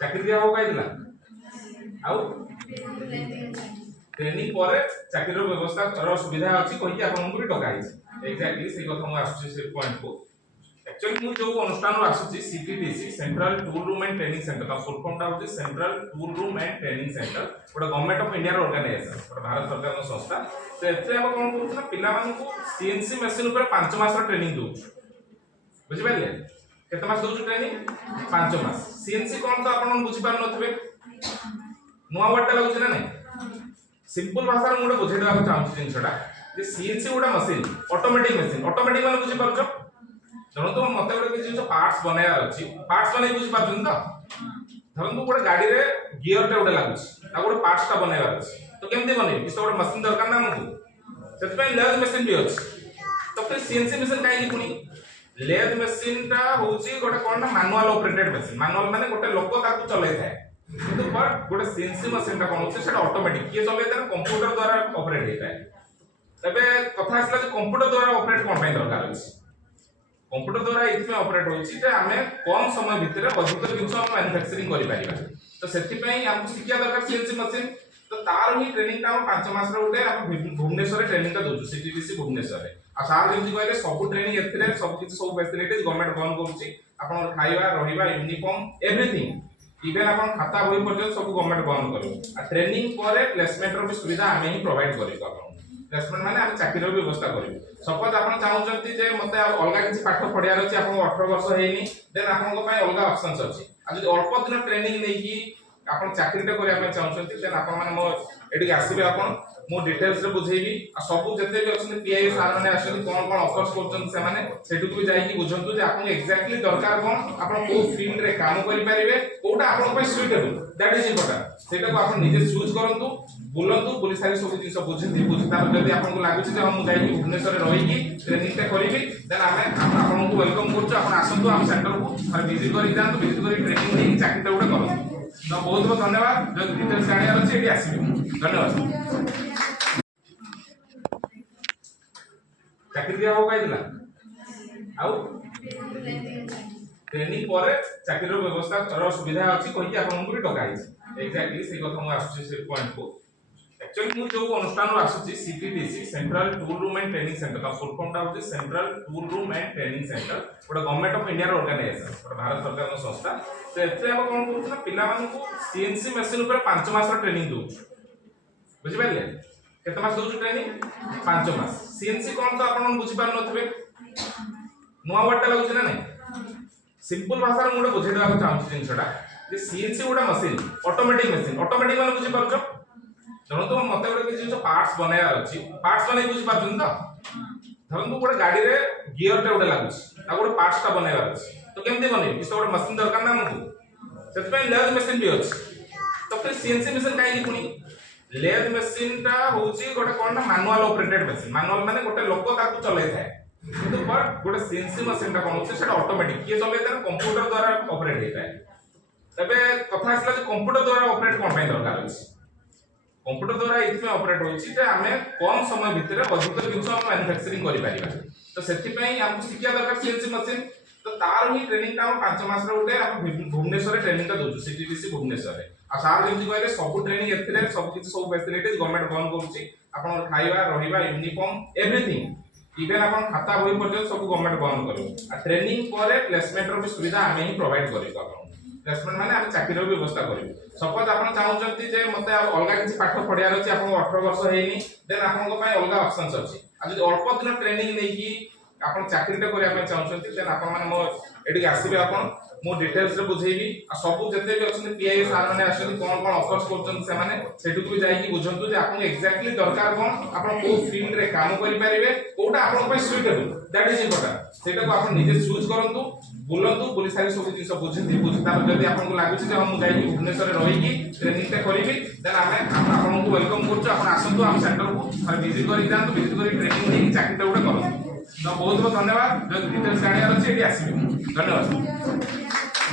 ଚାକିରି ଦିଆ ହବ କହିଥିଲା ଆଉ ट्रेनिंग पर चाकरी व्यवस्था सुविधा अच्छी कही आपको भी डका एक्जाक्टली से कथा मुझे आसुची से पॉइंट को एक्चुअली मुझे जो अनुष्ठान आसुची CTTC central tool room and training centre का फुल फॉर्म टा होची central tool room and training centre गोटे गवर्नमेंट ऑफ इंडिया ऑर्गेनाइजेशन गोटे भारत सरकार संस्था तो एते हम कोन करछु ना पिला मानन को सीएनसी मशीन ऊपर 5 मास ट्रेनिंग दउ बुझि पाले केते मास दउ ट्रेनिंग 5 मास सीएनसी कोन तो आपन बुझि पार नथबे नुवा वर्ड लागुछ ना नहीं सिंपल भाषा रे मुडे बुझेइ देबा चाहूँ जिनसटा जे सीएनसी गोटा मशीन ऑटोमेटिक माने बुझि पारछो जनो तो मते गोटे जिनस पार्ट्स बनायार अछि पार्ट्स बनै बुझि पारछन त धरन गोटे गाड़ी रे गियर टे गोटे लागुछ आ गोटे पार्ट्स टा बनायार अछि तो केमते बनै किस गोटे मशीन दरकार ना हमकु सेत पे लेथ मशीन भी अछि तो फिर सीएनसी मशीन काहे कि पुनी लेथ मशीन टा होची गोटे कोन ना मैनुअल ऑपरेटेड मशीन मैनुअल माने गोटे लोक ताकू चलै थाए किंतु पर गोटे सीएनसी मशीन टा कोन होची सेटा ऑटोमेटिक किए चलै थाए कंप्यूटर द्वारा ऑपरेट हेता है तबे कथा आसला जे कंप्यूटर द्वारा ऑपरेट कोन पय दरकार अछि कंप्यूटर द्वारा इथमे ऑपरेट होची जे हमें कम समय भितर अधिक जिंस हम मैन्युफैक्चरिंग करि परिबा तो सेति पय हमकु शिक्षा दरकार सीएनसी मशीन तो तार ही ट्रेनिंग टा 5 मास रे उठे हम भुवनेश्वर रे ट्रेनिंग टा दोछु सीटीटीसी भुवनेश्वर रे आ सार जेमति कहले सब ट्रेनिंग एथरे सब किछ सब फैसिलिटीज गवर्नमेंट बन करूची आपन खाइबा रहिबा यूनिफॉर्म एवरीथिंग इवन अपन खाता होई पर्यंत सब गवर्नमेंट बन करू आ ट्रेनिंग पर प्लेसमेंट रो भी सुविधा हमें ही प्रोवाइड करी आपन प्लेसमेंट माने हम चाकरी रो व्यवस्था करू सपोज आपन चाहउचंती जे मते अलगा किछ पाठ पढियार अछि आपन 18 वर्ष हेनी देन आपन को पय अलगा ऑप्शंस अछि आ जदि अल्प दिन ट्रेनिंग नै की आपन चाकरी टा करिया पय चाहउचंती देन आपन माने मो एडी आसीबे आपन मो डिटेल्स रे बुझेबी आ सब जते भी अछि पीआई सार माने आछन कोन कोन ऑफर्स करछन से माने सेटु को जाई की बुझंतु जे आपन एक्जेक्टली दरकार कोन आपन को फील्ड रे काम करि परिबे कोटा आपन पय सुइटेबल दैट इज इंपोर्टेंट सेटा को आपन निजे चूज करंतु बुलंतु पुलिस सारी सब जिंस बुझंती बुझता जदी आपन को लागुची जे हम जाई की भुवनेश्वर रे रही की ट्रेनिंग टा करिबी देन आपन को वेलकम करछु आपन आसंतु हम सेंटर को थरे विजिट करि जांतु विजिट करि ट्रेनिंग नै चाकरी टा उडा करंतु तो बहुत बहुत धन्यवाद जो डिटेल्स जानियार अछि एटी आसीबे धन्यवाद चाकरी दिया हो कहला आउ ट्रेनिंग पर चाकरी रो व्यवस्था सुविधा अछि कहि आपन भी डका एक्जाक्टली से कथा मु आसुची से पॉइंट को एक्चुअली मु जो अनुष्ठान आसुची CTTC central tool room and training centre का फुल फॉर्म टा होची central tool room and training centre गोटे गवर्नमेंट ऑफ इंडिया ऑर्गेनाइजेशन गोटे भारत सरकार संस्था तो एते हम कोन करछु ना पिला मानन को सीएनसी मशीन ऊपर 5 मास ट्रेनिंग दउ बुझि पाले केते मास दउ ट्रेनिंग 5 मास सीएनसी कोन तो आपन बुझि पार नथबे नुवा वर्ड लागुछ ना नहीं सिंपल भाषा रे मुडे बुझेइ देबा चाहूँ जिनसटा जे सीएनसी गोटा मशीन ऑटोमेटिक माने बुझि पारछो जनो तो मते गोटे जिंस पार्ट्स बनायार अछि पार्ट्स बनै बुझि पारछन त धरन तो गोटे गाड़ी रे गियर टे गोटे लागुछ आ गोटे पार्ट्स टा बनायार अछि तो केमते बनै किस गोटे मशीन दरकार ना हमकु सेत पे लेथ मशीन भी अछि तो फिर सीएनसी मशीन काहे कि पुनी लेथ मशीन टा होची गोटे कोन ना मैनुअल ऑपरेटेड मशीन मैनुअल माने गोटे लोक ताकू चलै थाए किंतु पर गोटे सीएनसी मशीन टा कोन होची सेटा ऑटोमेटिक किए चलै थाए कंप्यूटर द्वारा ऑपरेट हेता है तबे कथा आसला जे कंप्यूटर द्वारा ऑपरेट कोन पय दरकार अछि कंप्यूटर द्वारा इथमे ऑपरेट होची जे हमें कम समय भितर अधिक जिंस हम मैन्युफैक्चरिंग करि परिबा तो सेति पय हमकु शिक्षा दरकार सीएनसी मशीन तो तार ही ट्रेनिंग टा 5 मास रे उठे हम भुवनेश्वर रे ट्रेनिंग टा दोछु सीटीटीसी भुवनेश्वर रे आ सार जेमति कहले सब ट्रेनिंग एथरे सब किछ सब फैसिलिटीज गवर्नमेंट बन करूची आपन खाइबा रहिबा यूनिफॉर्म एवरीथिंग इवन अपन खाता होई पर्यंत सब गवर्नमेंट बन करू आ ट्रेनिंग पर प्लेसमेंट रो भी सुविधा हमें ही प्रोवाइड करिबो आपन प्लेसमेंट माने हम चाकरी रो व्यवस्था करिबो सपोज आपन चाहउचंती जे मते अलगा किछ पाठ पढियार अछि आपन 18 वर्ष हेनी देन आपन को पय अलगा ऑप्शंस अछि आ जदि अल्प दिन ट्रेनिंग नै की आपन चाकरी टा करिया पय चाहउचंती देन आपन माने मो एडी आसीबे आपन मो डिटेल्स रे बुझेबी आ सब जते भी अछि पीआई सार माने आछन कोन कोन ऑफर्स करछन से माने सेटु को जाई की बुझंतु जे आपन एक्जेक्टली दरकार कोन आपन को फील्ड रे काम करि परिबे कोटा आपन पय सुइटेबल दैट इज इंपोर्टेंट सेटा को आपन निजे चूज करंतु बुलंतु पुलिस सारी सब जिंस बुझंती बुझता जदी आपन को लागुची जे हम जाई की भुवनेश्वर रे रही की ट्रेनिंग टा करिबी देन आपन को वेलकम करछु आपन आसंतु हम सेंटर को थरे विजिट करि जांतु विजिट करि ट्रेनिंग नै चाकरी टा उडा करंतु तो बहुत बहुत धन्यवाद जो डिटेल्स जानियार अछि एटी आसीबे धन्यवाद।